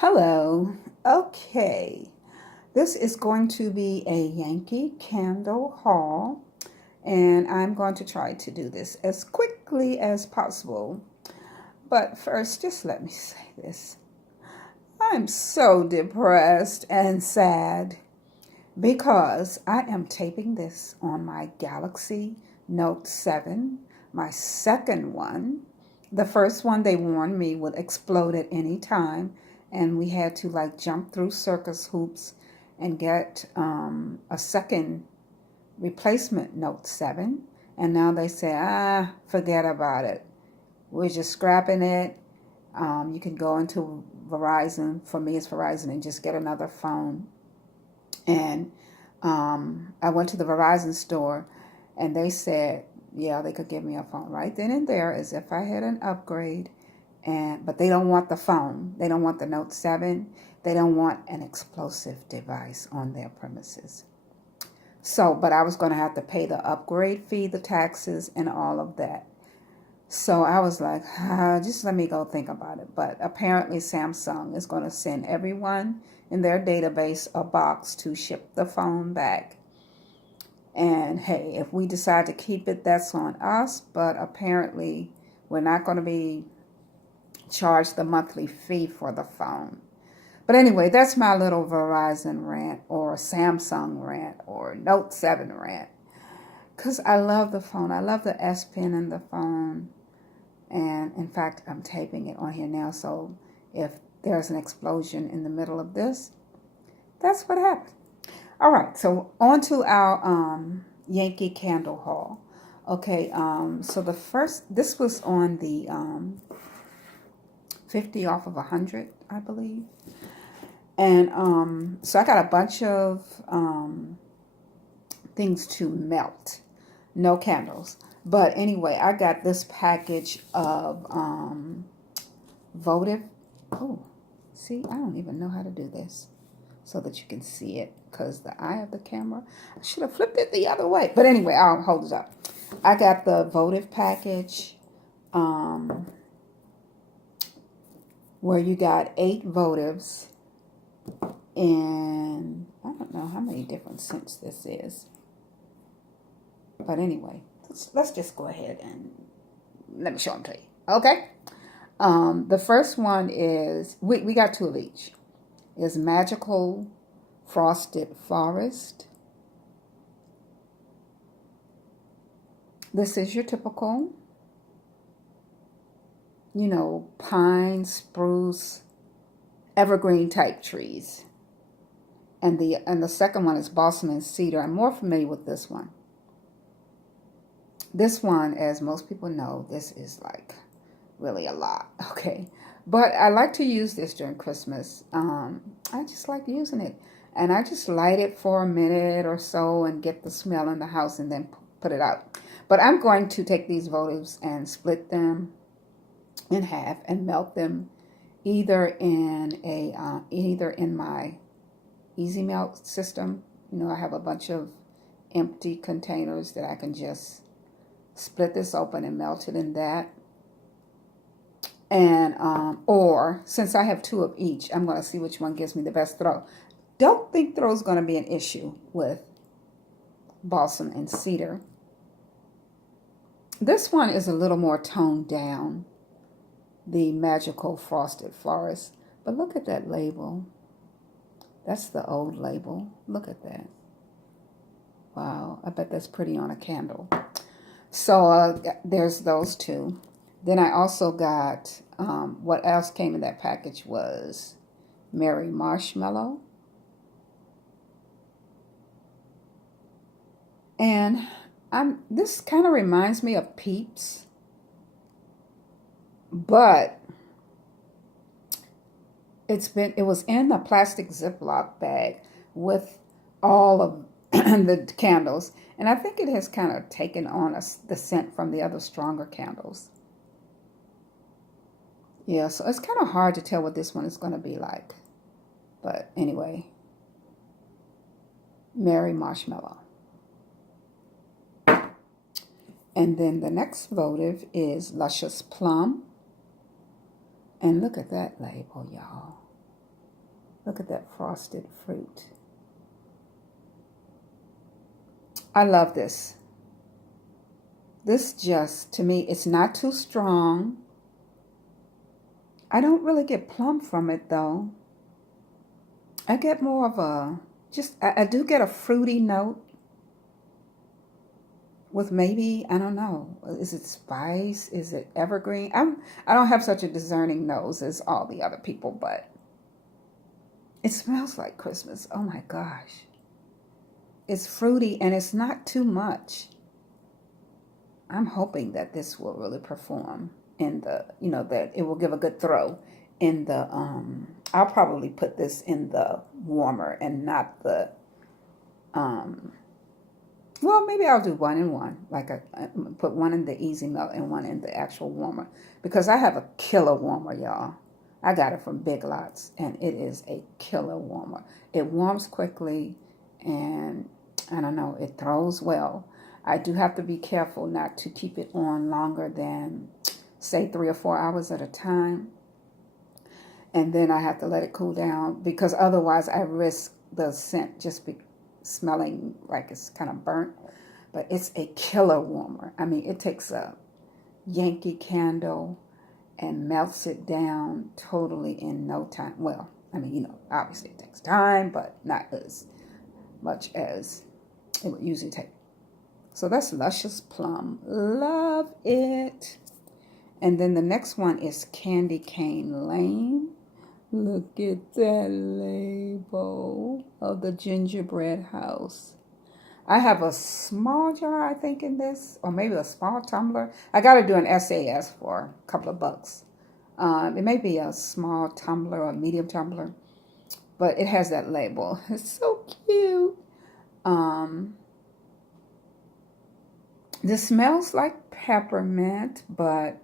Hello. Okay. This is going to be a Yankee Candle haul, and I'm going to try to do this as quickly as possible. But first, just let me say this. I'm so depressed and sad because I am taping this on my Galaxy Note 7, my second one. The first one they warned me would explode at any time, and we had to like jump through circus hoops and get a second replacement Note 7. And now they say, forget about it. We're just scrapping it. You can go into Verizon, for me it's Verizon, and just get another phone. And I went to the Verizon store and they said, yeah, they could give me a phone right then and there as if I had an upgrade. But they don't want the phone. They don't want the Note 7. They don't want an explosive device on their premises. So, but I was going to have to pay the upgrade fee, the taxes, and all of that. So I was like, just let me go think about it. But apparently Samsung is going to send everyone in their database a box to ship the phone back. And hey, if we decide to keep it, that's on us. But apparently we're not going to be charged the monthly fee for the phone. But anyway, that's my little Verizon rant or Samsung rant or Note 7 rant. Because I love the phone. I love the S Pen in the phone. And in fact, I'm taping it on here now. So if there's an explosion in the middle of this, that's what happened. All right. So on to our Yankee Candle haul. Okay. So the first, this was on the 50 off of 100, I believe. And so I got a bunch of things to melt. No candles. But anyway, I got this package of votive. Oh, see, I don't even know how to do this so that you can see it because the eye of the camera. I should have flipped it the other way. But anyway, I'll hold it up. I got the votive package where you got 8 votives. And I don't know how many different scents this is. But anyway, let's just go ahead and let me show them to you. Okay? The first one is, we got 2 of each. Is Magical Frosted Forest. This is your typical, pine, spruce, evergreen type trees. And the second one is balsam and cedar. I'm more familiar with this one. This one, as most people know, this is like really a lot, okay? But I like to use this during Christmas. I just like using it. And I just light it for a minute or so and get the smell in the house and then put it out. But I'm going to take these votives and split them in half and melt them either in my Easy Melt system. I have a bunch of empty containers that I can just split this open and melt it in that. And or since I have 2 of each, I'm going to see which one gives me the best throw. Don't think throw is going to be an issue with balsam and cedar. This one is a little more toned down, the Magical Frosted Forest. But look at that label. That's the old label. Look at that. Wow, I bet that's pretty on a candle. So there's those 2. Then I also got, what else came in that package was Merry Marshmallow. And this kind of reminds me of Peeps. But it was in a plastic Ziploc bag with all of the candles. And I think it has kind of taken on the scent from the other stronger candles. Yeah, so it's kind of hard to tell what this one is going to be like. But anyway, Merry Marshmallow. And then the next votive is Luscious Plum. And look at that label, y'all. Look at that frosted fruit. I love this. This just, to me, it's not too strong. I don't really get plum from it though. I get more of a, I do get a fruity note with maybe, I don't know, is it spice? Is it evergreen? I don't have such a discerning nose as all the other people, but it smells like Christmas. Oh my gosh. It's fruity and it's not too much. I'm hoping that this will really perform in the, that it will give a good throw in the, I'll probably put this in the warmer and not the, well, maybe I'll do one and one. Like I put one in the easy melt and one in the actual warmer. Because I have a killer warmer, y'all. I got it from Big Lots and it is a killer warmer. It warms quickly and I don't know, it throws well. I do have to be careful not to keep it on longer than, say, 3 or 4 hours at a time. And then I have to let it cool down because otherwise I risk the scent just smelling like it's kind of burnt. But it's a killer warmer. I mean, it takes a Yankee Candle and melts it down totally in no time. Well, I mean, obviously it takes time, but not as much as it would usually take. So that's Luscious Plum. Love it. And then the next one is Candy Cane Lane. Look at that label of the gingerbread house. I have a small jar, I think, in this, or maybe a small tumbler. I got to do an SAS for a couple of bucks. It may be a small tumbler or a medium tumbler, but it has that label. It's so cute. This smells like peppermint, but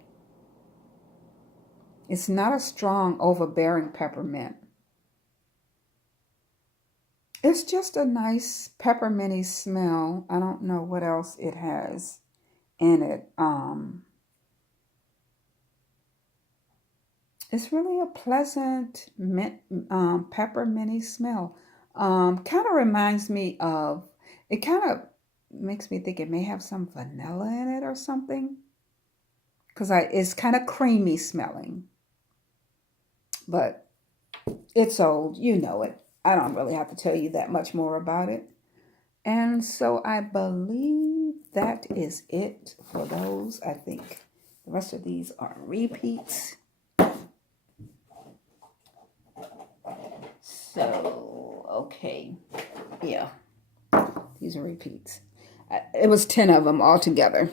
it's not a strong, overbearing peppermint. It's just a nice pepperminty smell. I don't know what else it has in it. It's really a pleasant mint, pepperminty smell. Kind of reminds me of, it kind of makes me think it may have some vanilla in it or something. Because it's kind of creamy smelling. But it's old, you know it. I don't really have to tell you that much more about it. And so I believe that is it for those. I think the rest of these are repeats. So, okay. Yeah, these are repeats. It was 10 of them all together.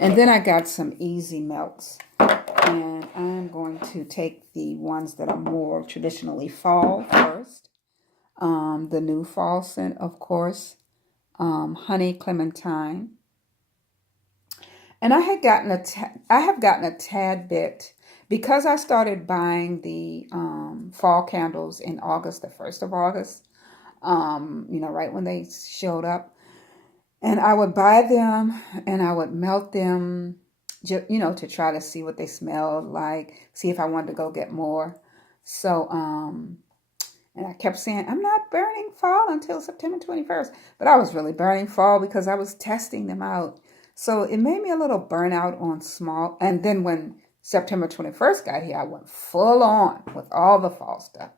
And then I got some easy melts. And I'm going to take the ones that are more traditionally fall first. The new fall scent, of course, honey clementine. And I have gotten a tad bit because I started buying the fall candles in August, the 1st of August. Right when they showed up, and I would buy them and I would melt them, to try to see what they smelled like, see if I wanted to go get more. So, and I kept saying, I'm not burning fall until September 21st. But I was really burning fall because I was testing them out. So it made me a little burnout on small. And then when September 21st got here, I went full on with all the fall stuff.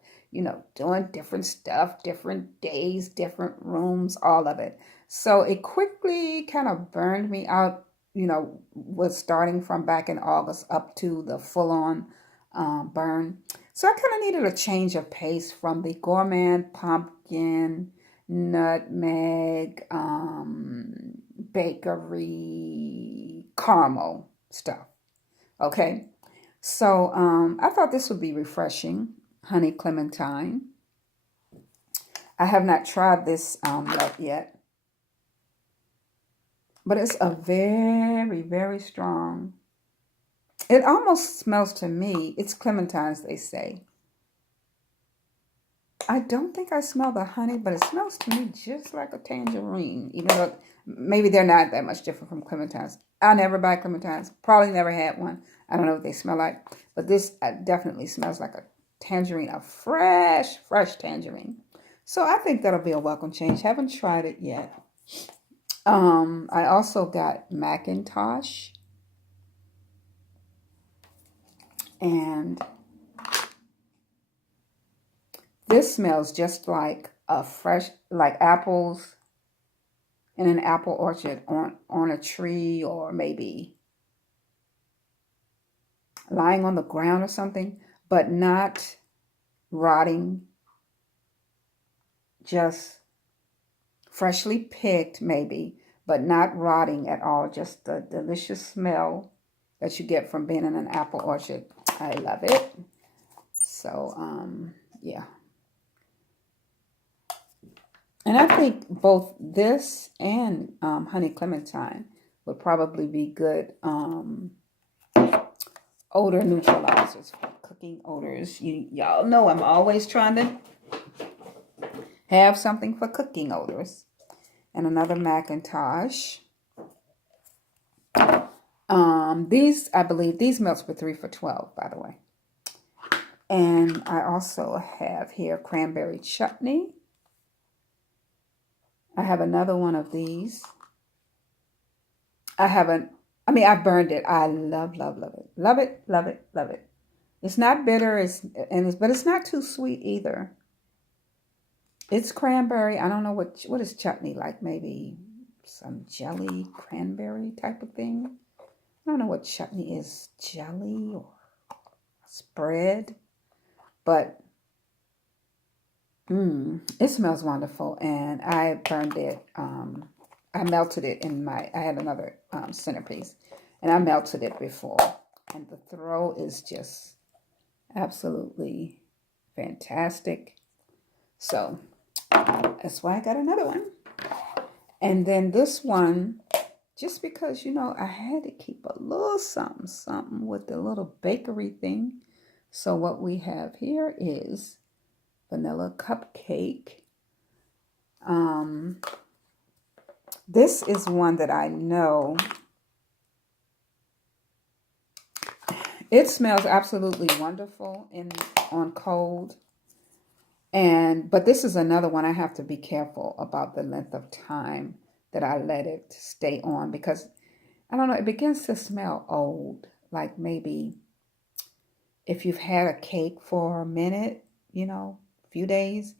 Doing different stuff, different days, different rooms, all of it. So it quickly kind of burned me out, was starting from back in August up to the full on burn. So I kind of needed a change of pace from the gourmand, pumpkin, nutmeg, bakery, caramel stuff. Okay. So I thought this would be refreshing. Honey clementine. I have not tried this nut yet. But it's a very, very strong. It almost smells to me, it's clementines, they say. I don't think I smell the honey, but it smells to me just like a tangerine, even though maybe they're not that much different from clementines. I never buy clementines. Probably never had one. I don't know what they smell like. But this definitely smells like a tangerine, a fresh tangerine. So I think that'll be a welcome change. Haven't tried it yet. I also got Macintosh, and this smells just like a fresh, like apples in an apple orchard on a tree, or maybe lying on the ground or something, but not rotting, just freshly picked maybe, but not rotting at all. Just the delicious smell that you get from being in an apple orchard. I love it. So, yeah. And I think both this and honey clementine would probably be good odor neutralizers for cooking odors. Y'all know I'm always trying to have something for cooking odors. And another Macintosh. These, I believe, these melts were 3 for $12, by the way. And I also have here cranberry chutney. I have another one of these. I've burned it. I love it. Love it, love it, love it. It's not bitter, but it's not too sweet either. It's cranberry. I don't know what is chutney like. Maybe some jelly cranberry type of thing. I don't know what chutney is. Jelly or spread, but it smells wonderful. And I burned it. I melted it I had another centerpiece, and I melted it before. And the throw is just absolutely fantastic. So that's why I got another one. And then this one, just because, I had to keep a little something with the little bakery thing. So what we have here is vanilla cupcake. This is one that I know. It smells absolutely wonderful on cold. But this is another one I have to be careful about the length of time that I let it stay on, because I don't know, it begins to smell old. Like maybe if you've had a cake for a minute, a few days,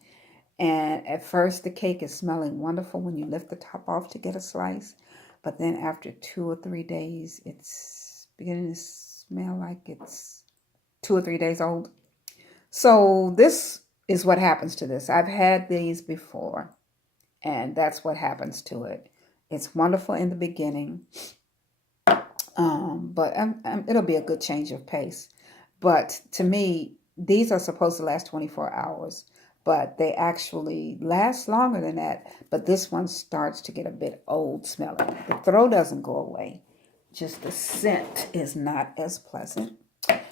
and at first the cake is smelling wonderful when you lift the top off to get a slice, but then after 2 or 3 days, it's beginning to smell like it's 2 or 3 days old. So this is what happens to this. I've had these before, and that's what happens to it. It's wonderful in the beginning, but it'll be a good change of pace. But to me, these are supposed to last 24 hours, but they actually last longer than that. But this one starts to get a bit old smelling. The throw doesn't go away. Just the scent is not as pleasant.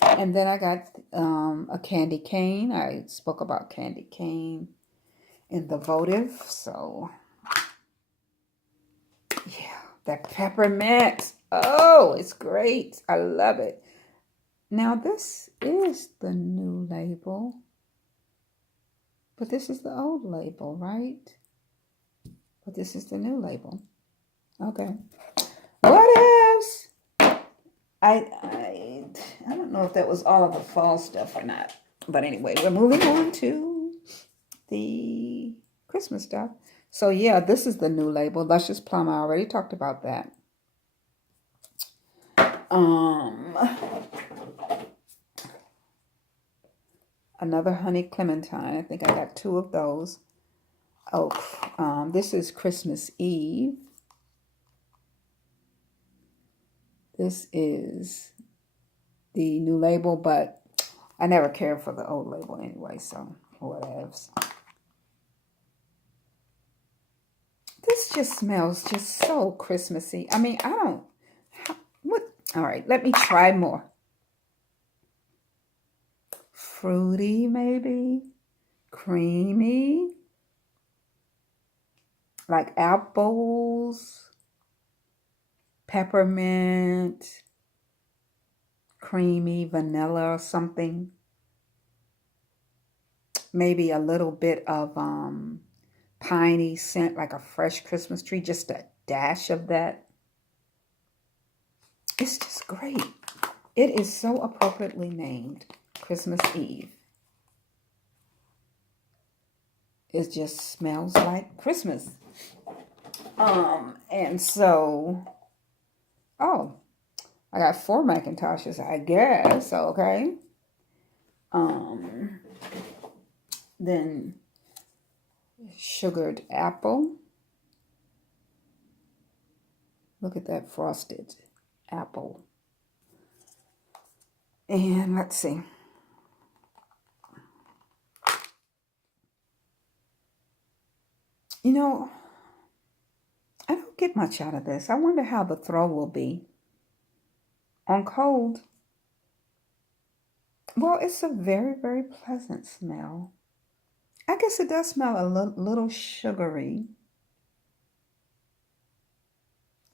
And then I got a candy cane. I spoke about candy cane in the votive. So, yeah, that peppermint. Oh, it's great. I love it. Now, this is the new label, but this is the old label, right? But this is the new label. Okay. What else? I don't know if that was all of the fall stuff or not. But anyway, we're moving on to the Christmas stuff. So, yeah, this is the new label, Luscious Plum. I already talked about that. Another honey clementine. I think I got 2 of those. Oh, this is Christmas Eve. This is the new label, but I never cared for the old label anyway, so whatevs. This just smells just so Christmassy. I mean, all right, let me try more. Fruity, maybe. Creamy. Like apples. Peppermint. Creamy, vanilla or something. maybe a little bit of piney scent, like a fresh Christmas tree, just a dash of that. It's just great. It is so appropriately named Christmas Eve. It just smells like Christmas. And so, oh, I got 4 Macintoshes, I guess. Okay. Then sugared apple. Look at that frosted apple. And let's see. You know, I don't get much out of this. I wonder how the throw will be on cold. Well, it's a very, very pleasant smell. I guess it does smell a little sugary.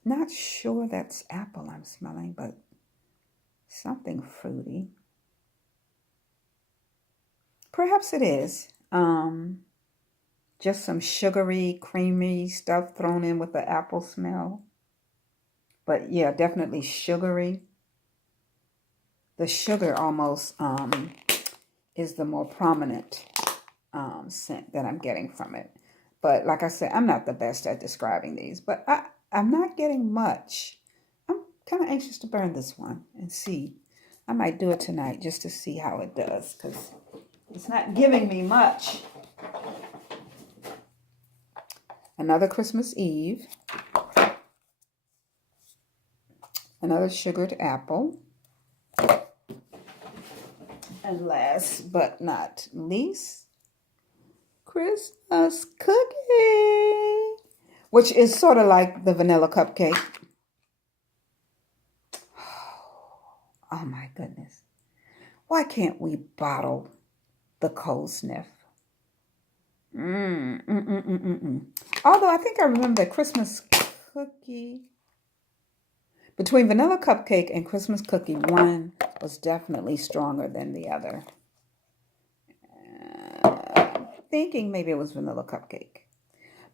Not sure that's apple I'm smelling, but something fruity. Perhaps it is. Just some sugary, creamy stuff thrown in with the apple smell. But yeah, definitely sugary. The sugar almost is the more prominent scent that I'm getting from it. But like I said, I'm not the best at describing these, but I'm not getting much. I'm kind of anxious to burn this one and see. I might do it tonight just to see how it does, because it's not giving me much. Another Christmas Eve. Another sugared apple. And last but not least, Christmas cookie, which is sort of like the vanilla cupcake. Oh my goodness. Why can't we bottle the cold sniff? Although I think I remember the Christmas cookie. Between vanilla cupcake and Christmas cookie, one was definitely stronger than the other. I'm thinking maybe it was vanilla cupcake.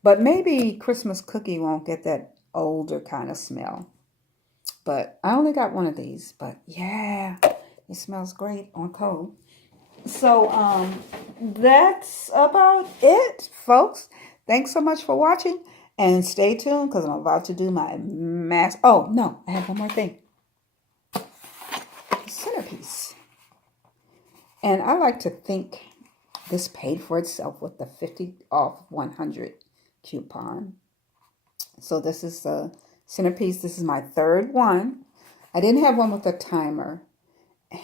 But maybe Christmas cookie won't get that older kind of smell. But I only got one of these. But yeah, it smells great on cold. So that's about it, folks. Thanks so much for watching. And stay tuned because I'm about to do my Oh, no, I have one more thing. Centerpiece. And I like to think this paid for itself with the 50 off 100 coupon. So this is the centerpiece. This is my third one. I didn't have one with a timer. I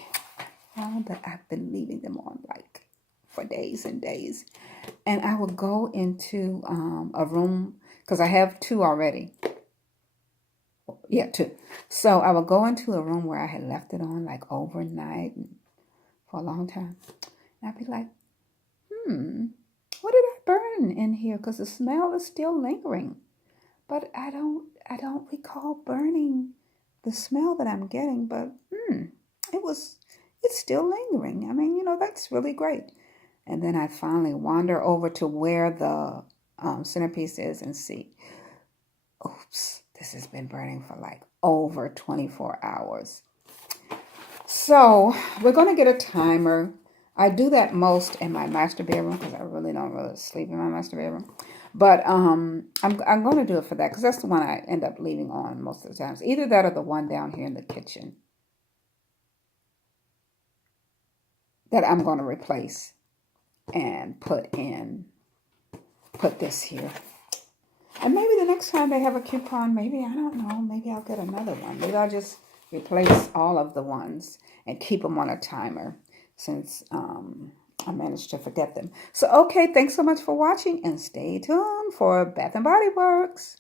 found that I've been leaving them on like for days and days. And I would go into a room, because I have 2 already. Yeah, 2. So I would go into a room where I had left it on like overnight and for a long time. And I'd be like, what did I burn in here? Because the smell is still lingering. But I don't recall burning the smell that I'm getting. But it's still lingering. I mean, that's really great. And then I finally wander over to where the centerpiece is and see, oops, this has been burning for like over 24 hours. So we're going to get a timer. I do that most in my master bedroom because I really don't sleep in my master bedroom. But I'm going to do it for that because that's the one I end up leaving on most of the times. Either that or the one down here in the kitchen that I'm going to replace and put this here. And maybe the next time they have a coupon, maybe, I don't know, maybe I'll get another one. Maybe I'll just replace all of the ones and keep them on a timer since I managed to forget them. So, okay, thanks so much for watching and stay tuned for Bath & Body Works.